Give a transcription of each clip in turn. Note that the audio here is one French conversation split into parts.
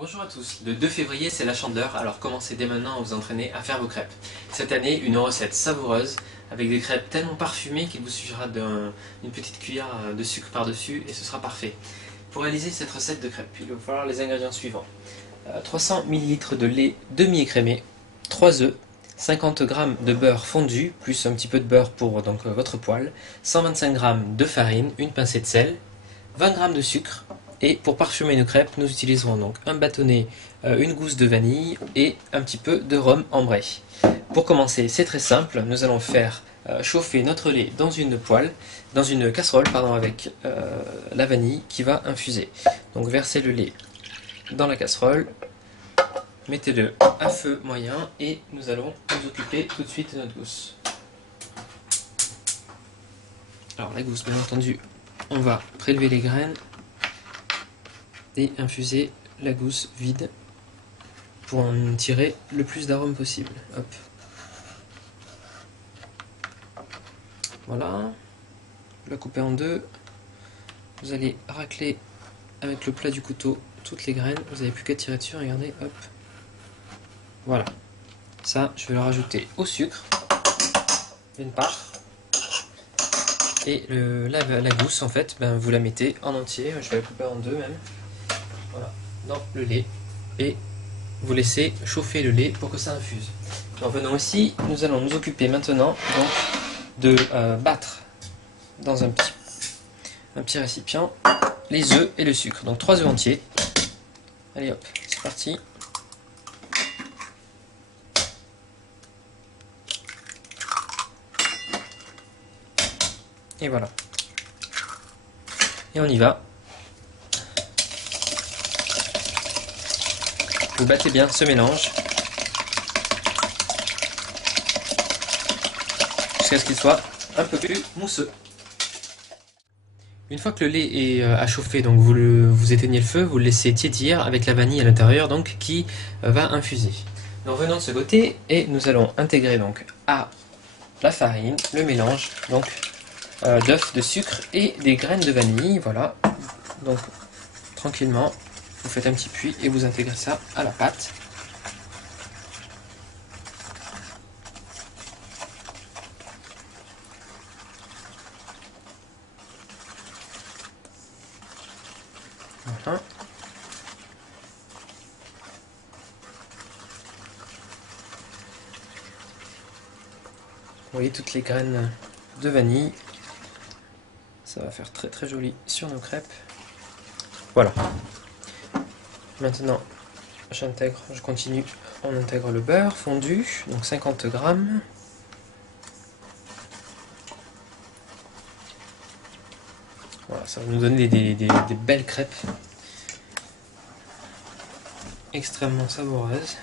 Bonjour à tous, le 2 février c'est la Chandeleur, alors commencez dès maintenant à vous entraîner à faire vos crêpes. Cette année, une recette savoureuse, avec des crêpes tellement parfumées qu'il vous suffira d'une petite cuillère de sucre par-dessus et ce sera parfait. Pour réaliser cette recette de crêpes, il va vous falloir les ingrédients suivants. 300 ml de lait demi-écrémé, 3 œufs, 50 g de beurre fondu, plus un petit peu de beurre pour votre poêle, 125 g de farine, une pincée de sel, 20 g de sucre. Et pour parfumer nos crêpes, nous utiliserons donc un bâtonnet, une gousse de vanille et un petit peu de rhum ambré. Pour commencer, c'est très simple, nous allons faire chauffer notre lait dans une casserole avec la vanille qui va infuser. Donc versez le lait dans la casserole, mettez-le à feu moyen et nous allons nous occuper tout de suite de notre gousse. Alors la gousse, bien entendu, on va prélever les graines et infuser la gousse vide pour en tirer le plus d'arômes possible. Hop. Voilà, la couper en deux. Vous allez racler avec le plat du couteau toutes les graines. Vous n'avez plus qu'à tirer dessus, regardez, hop. Voilà. Ça, je vais le rajouter au sucre, d'une part. Et la gousse, en fait, vous la mettez en entier. Je vais la couper en deux même. Voilà, dans le lait et vous laissez chauffer le lait pour que ça infuse. En venant ici, nous allons nous occuper maintenant donc, de battre dans un petit récipient les œufs et le sucre. Donc 3 œufs entiers. Allez hop, c'est parti. Et voilà. Et on y va. Vous battez bien ce mélange jusqu'à ce qu'il soit un peu plus mousseux. Une fois que le lait est à chauffer, donc vous éteignez le feu, vous le laissez tiédir avec la vanille à l'intérieur donc qui va infuser. Nous revenons de ce côté et nous allons intégrer donc à la farine le mélange donc d'œufs, de sucre et des graines de vanille. Voilà, donc tranquillement. Vous faites un petit puits et vous intégrez ça à la pâte. Voilà. Vous voyez toutes les graines de vanille. Ça va faire très très joli sur nos crêpes. Voilà. Maintenant, je continue, on intègre le beurre fondu, donc 50 g. Voilà, ça va nous donner des belles crêpes extrêmement savoureuses.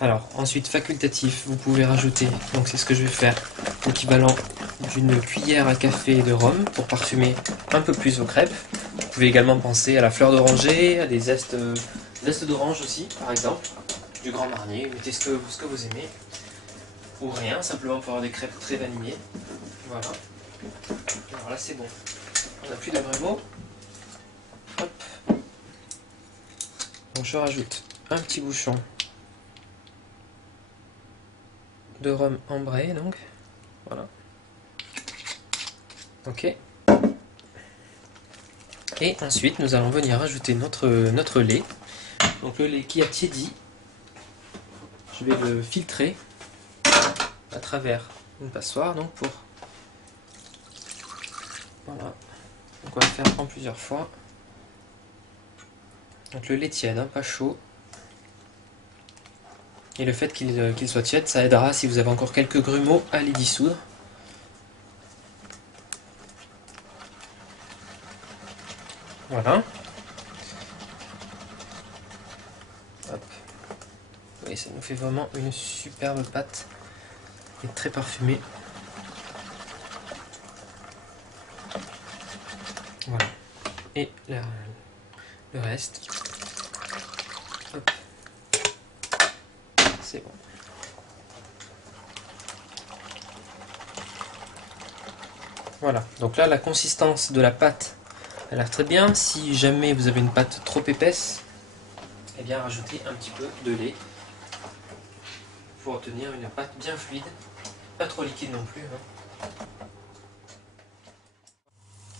Alors, ensuite, facultatif, vous pouvez rajouter, donc c'est ce que je vais faire, l'équivalent d'une cuillère à café de rhum pour parfumer un peu plus vos crêpes. Vous pouvez également penser à la fleur d'oranger, à des zestes d'orange aussi, par exemple, du Grand Marnier, mettez ce que vous aimez, ou rien, simplement pour avoir des crêpes très vanillées. Voilà. Alors là c'est bon, on n'a plus de grumeaux. Hop. Donc je rajoute un petit bouchon de rhum ambré, donc, voilà. Ok. Et ensuite, nous allons venir ajouter notre lait. Donc le lait qui a tiédi, je vais le filtrer à travers une passoire. Donc voilà. Donc on va le faire en plusieurs fois. Donc le lait tiède, hein, pas chaud. Et le fait qu'il soit tiède, ça aidera si vous avez encore quelques grumeaux à les dissoudre. Voilà. Hop. Et ça nous fait vraiment une superbe pâte et très parfumée. Voilà. Et le reste. Hop. C'est bon. Voilà. Donc là, la consistance de la pâte a l'air très bien. Si jamais vous avez une pâte trop épaisse, et bien rajouter un petit peu de lait pour obtenir une pâte bien fluide, pas trop liquide non plus.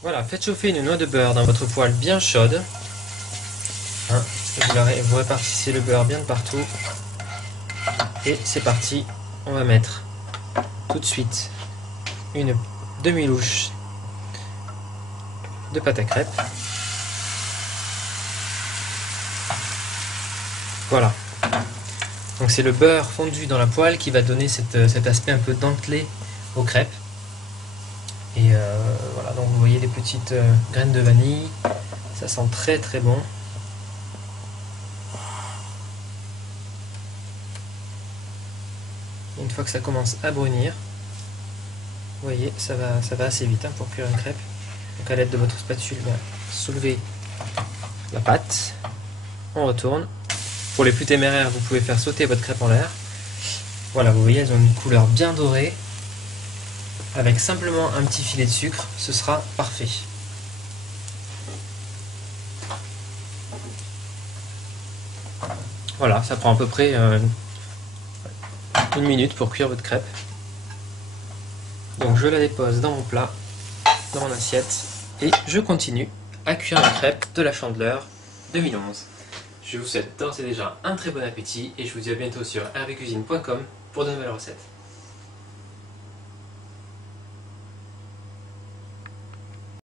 Voilà, faites chauffer une noix de beurre dans votre poêle bien chaude. Vous répartissez le beurre bien de partout. Et c'est parti, on va mettre tout de suite une demi-louche de pâte à crêpes. Voilà. Donc c'est le beurre fondu dans la poêle qui va donner cet aspect un peu dentelé aux crêpes. Et voilà, donc vous voyez les petites graines de vanille. Ça sent très très bon. Une fois que ça commence à brunir, vous voyez, ça va assez vite pour cuire une crêpe. Donc à l'aide de votre spatule, soulevez la pâte, on retourne. Pour les plus téméraires, vous pouvez faire sauter votre crêpe en l'air. Voilà, vous voyez, elles ont une couleur bien dorée. Avec simplement un petit filet de sucre, ce sera parfait. Voilà, ça prend à peu près 1 minute pour cuire votre crêpe. Donc je la dépose dans mon plat, dans mon assiette, et je continue à cuire la crêpe de la Chandeleur 2011. Je vous souhaite d'ores et déjà un très bon appétit et je vous dis à bientôt sur hervécuisine.com pour de nouvelles recettes.